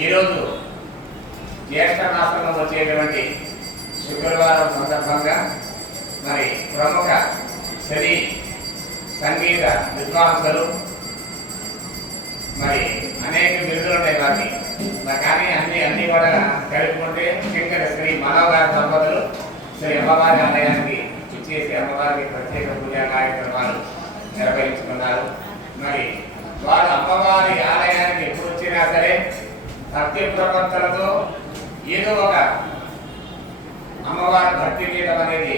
ఈరోజు జ్యేష్ఠ మాసంలో వచ్చేటువంటి శుక్రవారం సందర్భంగా మరి ప్రముఖ సినీ సంగీత విద్వాంసులు మరి అనేక బిరుదులు ఉంటాయి వాటిని కానీ అన్ని కూడా కలుపుకుంటే శంకర శ్రీ మనోగారి దంపతులు శ్రీ అమ్మవారి ఆలయానికి ఇచ్చేసి అమ్మవారికి ప్రత్యేక పూజా కార్యక్రమాలు నిర్వహించుకున్నారు. మరి వారు అమ్మవారి ఆలయానికి ఎప్పుడు వచ్చినా సరే భక్తి ప్రవర్తనతో ఏదో ఒక అమ్మవారి భక్తి గీతం అనేది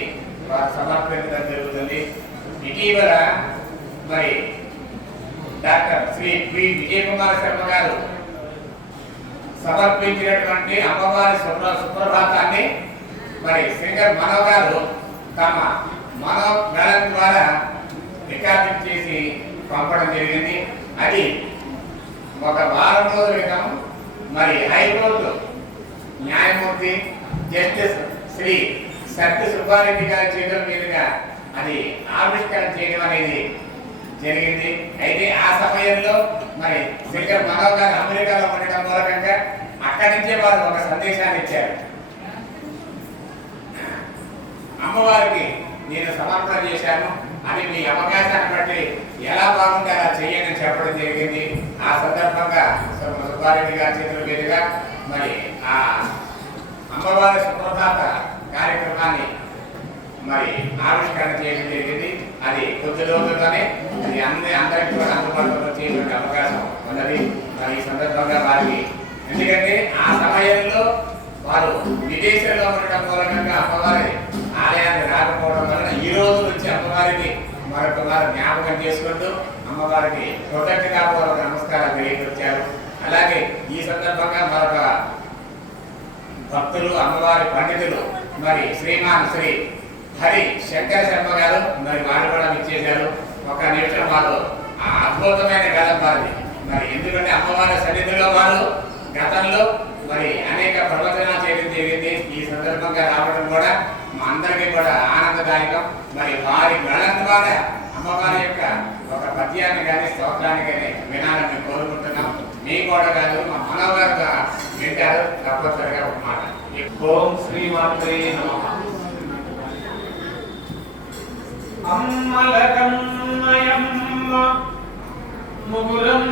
వారు సమర్పించడం జరుగుతుంది. ఇటీవల మరి డాక్టర్ శ్రీ పి విజయకుమార్ శర్మ గారు సమర్పించినటువంటి అమ్మవారి సుప్రభాతాన్ని మరి సింగర్ మనో గారు తమ మనో గళం ద్వారా రికార్డింగ్ చేసి పంపడం జరిగింది. అది ఒక వారం రోజుల క్రితం మరి హైకోర్టు న్యాయమూర్తి జస్టిస్ శ్రీ సత్య సుబ్బారెడ్డి గారి చేతుల మీదుగా అది ఆవిష్కరణ చేయడం అనేది జరిగింది. అయితే ఆ సమయంలో మరి సింగర్ మనో గారు అమెరికాలో ఉండటం మూలకంగా అక్కడి నుంచే వారు ఒక సందేశాన్ని ఇచ్చారు. అమ్మవారికి నేను సమర్పణ చేశాను, అది మీ అవకాశాన్ని బట్టి ఎలా బాగుంటే అలా చెయ్యని చెప్పడం జరిగింది. ఆ సందర్భంగా సుబ్బారెడ్డి గారి చేతుల మీదుగా మరి ఆ అమ్మవారి సుప్రభాత కార్యక్రమాన్ని మరి ఆవిష్కరణ చేయడం జరిగింది. అది కొద్ది రోజుల్లోనే అది అందరికీ కూడా అందుబాటులో చేయడానికి అవకాశం ఉన్నది. మరి ఈ సందర్భంగా వారికి ఎందుకంటే ఆ సమయంలో వారు విదేశంలో ఉండటం మూలంగా అమ్మవారి ఆలయాన్ని రాకపోవడం వలన ఈ రోజు నుంచి అమ్మవారికి మరొక వారు జ్ఞాపకం చేసుకుంటూ అమ్మవారికి కృతజ్ఞతాపూర్వక నమస్కారం తెలియజేశారు. అలాగే ఈ సందర్భంగా మరొక భక్తులు అమ్మవారి పండితులు మరి శ్రీమాన్ శ్రీ హరి శంకర శర్మ గారు మరి వారు కూడా ఇచ్చేశారు. ఒక నిమిషం వారు ఆ అద్భుతమైన గతం వారిది. మరి ఎందుకంటే అమ్మవారి సన్నిధిలో వారు గతంలో మరి అనేక ప్రవచనాలు చేయడం జరిగింది. ఈ సందర్భంగా రావడం కూడా మా అందరికీ కూడా ఆనందదాయకం. మరి వారి గళం ద్వారా అమ్మవారి యొక్క ఒక పద్యాన్ని కానీ స్తోత్రాన్ని కానీ వినాలని కోరుకుంటున్నాం. మీ కూడా కాదు మా మనోగారు వింటారు తప్పనిసరిగా ఒక మాట. ఓం శ్రీ మాత్రే నమః. అమ్మలకమ్మయమ్మ ముగురం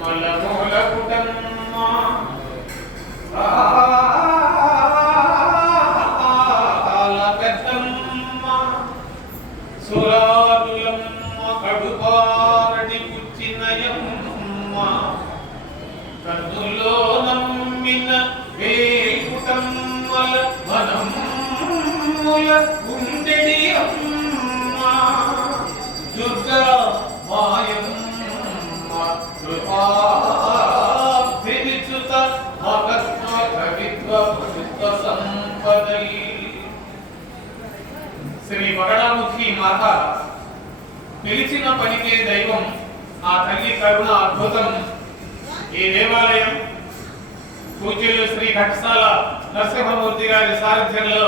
మలమూలకుటమ్మ పెద్దమ్మ సురాదులమ్మ కడుపారడి పుచ్చినయమ్మ కన్నులో నమ్మిన వేకుటమ్మల మనమ్ముల ఉండెడి అమ్మ దుర్గా మాయమ్మ కృపా శ్రీ వగడాముఖి మాత పిలిచిన పనికే దైవం. ఆ తల్లి కరుణ అద్భుతం. ఈ దేవాలయం పూజ్యులు శ్రీ ఘటసాల నరసింహమూర్తి గారి సారథ్యంలో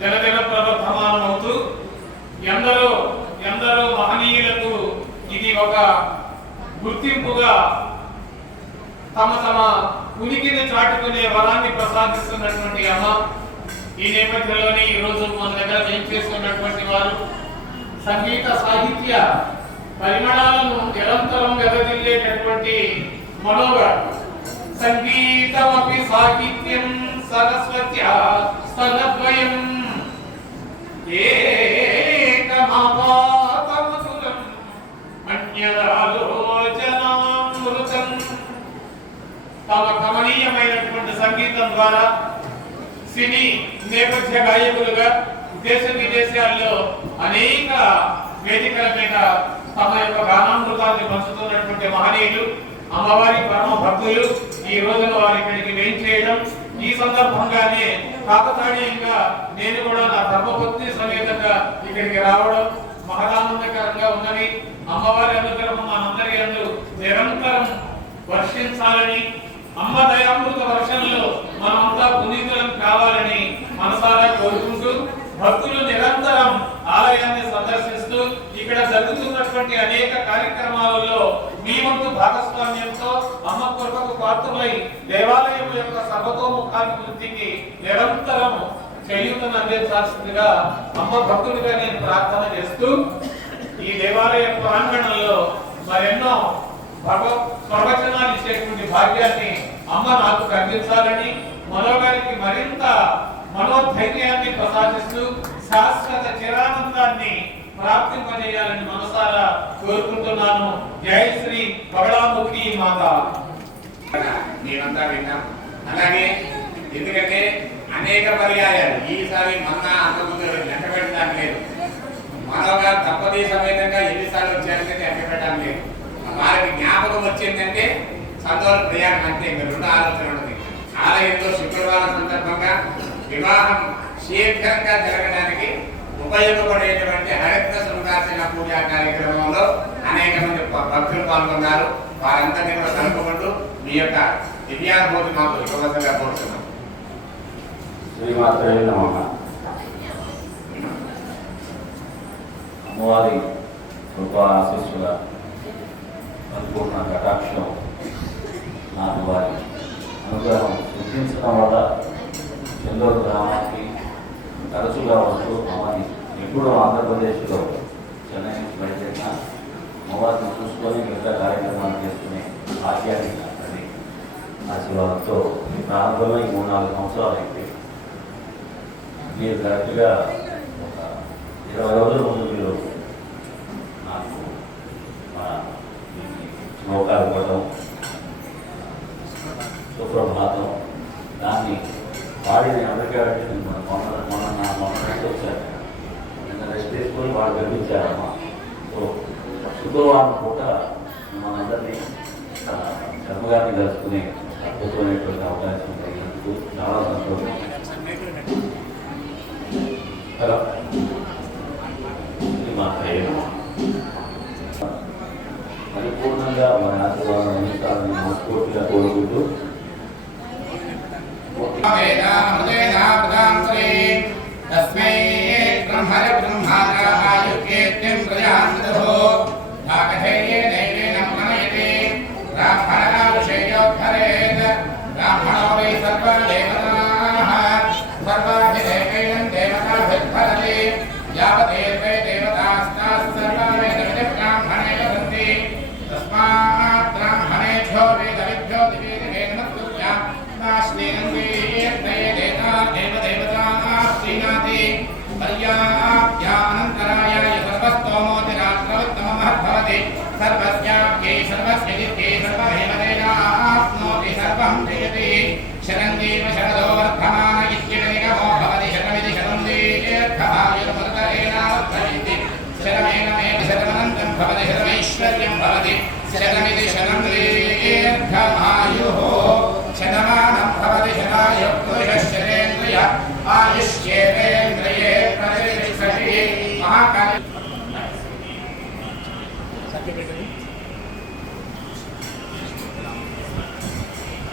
దినదిన ప్రవర్ధమానం అవుతూ ఎందరో మహనీయులకు ఇది ఒక గుర్తింపుగా తమ ఉనికిని చాటుకునే వరాన్ని ప్రసాదిస్తున్నటువంటి అమ్మ. ఈ నేపథ్యంలోనే ఈ రోజు మన దగ్గర ఏం చేస్తున్నటువంటి వారు సంగీత సాహిత్య పరిమళాలను నిరంతరం వెదజిల్లేటటువంటి మనోగారు. సంగీతమపి సాహిత్యం సరస్వత్యా స్తనద్వయం ఏకమాపాతమధురం అన్యదాలోచనామృతం. తమ కమనీయమైనటువంటి సంగీతం ద్వారా సినీ నేపథ్య గాయకులుగా దేశ విదేశాల్లో అనేక వేదికల మీద తమ యొక్క గానామృతాన్ని పంచుతున్నటువంటి మహనీయులు అమ్మవారి పరమ భక్తులు ఈ రోజున వారి ఇక్కడికి వేం చేయడం. ఈ సందర్భంగానే కాకతాళీయంగా నేను కూడా నా ధర్మపత్ని సమేతంగా ఇక్కడికి రావడం మహదానందకరంగా ఉన్నది. అమ్మవారి అనుగ్రహం మనందరి యందు నిరంతరం వర్షించాలని, అమ్మ దయామృత వర్షంలో మనమంతా పునీతులం కావాలని మనసారా కోరుకుంటూ భక్తులు నిరంతరం ఆలయాన్ని సందర్శిస్తూ ఇక్కడ జరుగుతున్నటువంటి అనేక కార్యక్రమాలలో మీ వంతు భాగస్వామ్యంతో అమ్మ కృపకు పాత్రులై దేవాలయం యొక్క సర్వతోముఖాభివృద్ధికి నిరంతరం చేయూతను అందించాల్సిందిగా అమ్మ భక్తుడిగా నేను ప్రార్థన చేస్తూ ఈ దేవాలయ ప్రాంగణంలో మరెన్నో ప్రవచనాలు ఇచ్చేటువంటి భాగ్యాన్ని అమ్మ నాకు కలిగించాలని మనోగారికి మరింత మనోధైర్యాన్ని ప్రసాదిస్తూ శాశ్వత చిరానందాన్ని ప్రాప్తింపజేయాలని మనసారా కోరుకుంటున్నాను. జై శ్రీ బగళాముఖి మాత. మేమంతా విన్నాం. అలాగే ఎందుకంటే అనేక పర్యాయాలు ఈసారి మొన్న అంతకుముందు లెక్క పెట్టడానికి లేదు, మనోగా తప్పది సమేతంగా ఎన్నిసార్లు వచ్చారంటే లెక్క పెట్టడానికి లేదు. వారికి జ్ఞాపకం వచ్చిందంటే సంతోష ప్రయాణం అంతే, ఇంకా రెండు ఆలోచన ఉంటుంది. ఆలయంలో శుక్రవారం సందర్భంగా వివాహం శీఘ్రంగా జరగడానికి ఉపయోగపడేటువంటి హరిత శృంగార్చన పూజా కార్యక్రమంలో అనేక మంది భక్తులు పాల్గొన్నారు. వారందరినీ కూడా కలుపుకుంటూ మీ యొక్క దివ్యానుభూతి మాకు ఇవ్వవలసిందిగా కోరుతున్నాం. శ్రీమాత్రే నమః. అమ్మవారి కృపా ఆశీస్సుల పరిపూర్ణ కటాక్షం నాకు వారి అనుగ్రహం సృష్టించడం వల్ల చందూరు గ్రామానికి తరచుగా వస్తూ అమ్మని ఎప్పుడూ ఆంధ్రప్రదేశ్లో చెన్నై నుంచి బయటెట్టిన అమ్మవారిని చూసుకొని మిగతా కార్యక్రమాలు చేసుకునే భాగ్యాన్ని అది ఆశీర్వాదంతో ఈ ప్రాంతంలో ఈ 3-4 సంవత్సరాలు అయితే మీరు కరెక్ట్గా ఒక 20 రోజుల ముందు మీరు నాకు నౌకాలు ఇవ్వటం, సుప్రభాతం, దాన్ని వాడిని అమెరికా పెట్టి మొన్న వచ్చారు. నిన్న రెస్ట్ తీసుకొని వాడు గర్వించారమ్మా. సో శుక్రవారం పూట మనందరినీ శర్మగారిని కలుసుకునే అద్భుతమైనటువంటి అవకాశం కలిగినందుకు చాలా సంతోషం. హలో పరిపూర్ణంగా మన ఆశీర్వాదం అందించాలని మనస్ఫూర్తిగా కోరుకుంటూ తస్మై బ్రహ్మణ బ్రహ్మాయుక్యేత్యం ప్రజాన్విదో భాగధేయేన మనయతే బ్రాహ్మణాభిషేయోద్ధరేత్ బ్రాహ్మణో వై సర్వదేవతాః సర్వాభిదేవైనం దేవతాభిర్భరతి యావదేవే దేవతాస్తాః సర్వవేదవిద బ్రాహ్మణే వదంతి తస్మాత్ బ్రాహ్మణేభ్యో వేదవిభ్యో దివే దివే నమః నాశ్నేనందే శ్రీనాథి పర్యాప్యానంతరాయ సర్వస్తోమోతిరాత్రవత్తమమహద్భవతి సర్వస్యాప్యై సర్వస్యదిత్యై సర్వహేమదేనాప్నోతి సర్వం జయతి శరంజీవ శరదో వర్ధమాన ఇత్యనిగమో భవతి శతమిది శతం దీర్ఘమాయుర్మరుతరేణావర్ధయంతి శతమేనమేవ శతమనంతం భవతి శతమైశ్వర్యం భవతి శతమిది శతం దీర్ఘమాయుః శతమానం భవతి శతాయుః పురుషశ్చరేంద్రియ ఆయుష్యేంద్రియే ప్రతిష్టతి మహాకాళి